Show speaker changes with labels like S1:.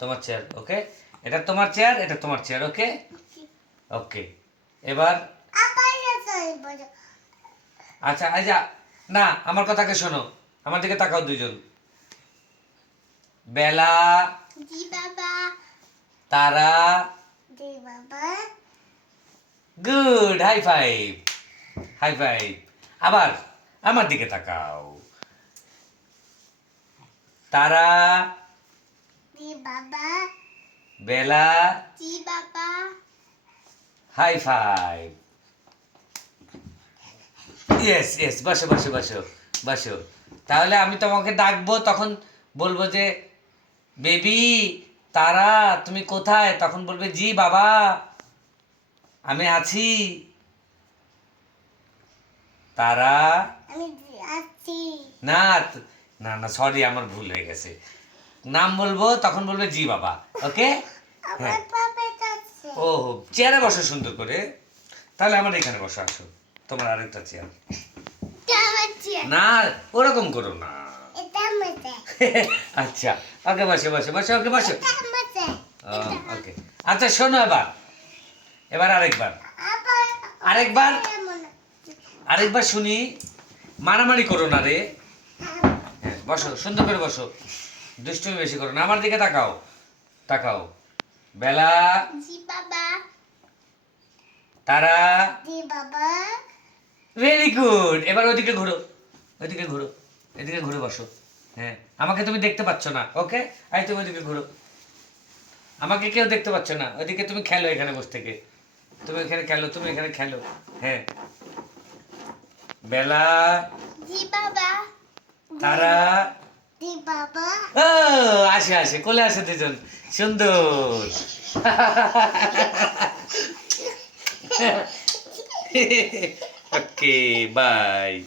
S1: তোমার চেয়ার ওকে এটা তোমার চেয়ার এটা তোমার চেয়ার ওকে ওকে এবার আচ্ছা আচ্ছা না, আমার কথাকে শোনো। আমার দিকে তাকাও দুজন বেলা
S2: জি বাবা
S1: তারা
S2: জি বাবা
S1: good high five high five আবার আমার দিকে তাকাও। তারা
S2: বাবা।
S1: বেলা।
S2: জি বাবা।
S1: হাই ফাইভ ইয়েস ইয়েস বসো বসো বসো বসো। তাহলে আমি তোমাকে ডাকবো তখন বলব যে বেবি তারা তুমি কোথায়? তখন বলবে জি বাবা আমি আছি। তারা?
S2: আমি জি- আছি।
S1: না না না সরি আমার ভুল হয়ে গেছে। নাম বলব তখন বলবে জি বাবা। ওকে?
S2: যাচ্ছে
S1: ও চেয়ারে বসো সুন্দর করে। তাহলে আমার এখানে বসো আসো। তোমার আরেকটা চেয়ার।
S2: চেয়ার।
S1: না ওরকম করো না। আচ্ছা ওকে বসে বসে বসে ওকে বসো। ওকে। আচ্ছা শোনো এবার। এবার আরেকবার। আরেকবার। আরেকবার শুনি। মারামারি করো না রে। হ্যাঁ বসো সুন্দর করে বসো। দুষ্টুমি বেশি করো না আমার দিকে তাকাও তাকাও। বেলা।
S2: জি বাবা।
S1: তারা।
S2: জি বাবা।
S1: ভেরি গুড এবার ওইদিকে ঘুরো ওইদিকে ঘুরো এদিকে ঘুরে বসো। হ্যাঁ আমাকে তুমি দেখতে পাচ্ছ না ওকে আই তুমি ওইদিকে ঘুরো। আমাকে কেউ দেখতে পাচ্ছ না ওইদিকে তুমি খেলো এখানে বসে থেকে। তুমি এখানে খেলো তুমি এখানে খেলো হ্যাঁ। বেলা।
S2: জি বাবা।
S1: তারা। ও আসে আসে কোলে আসে দুজন। সুন্দর। Okay bye.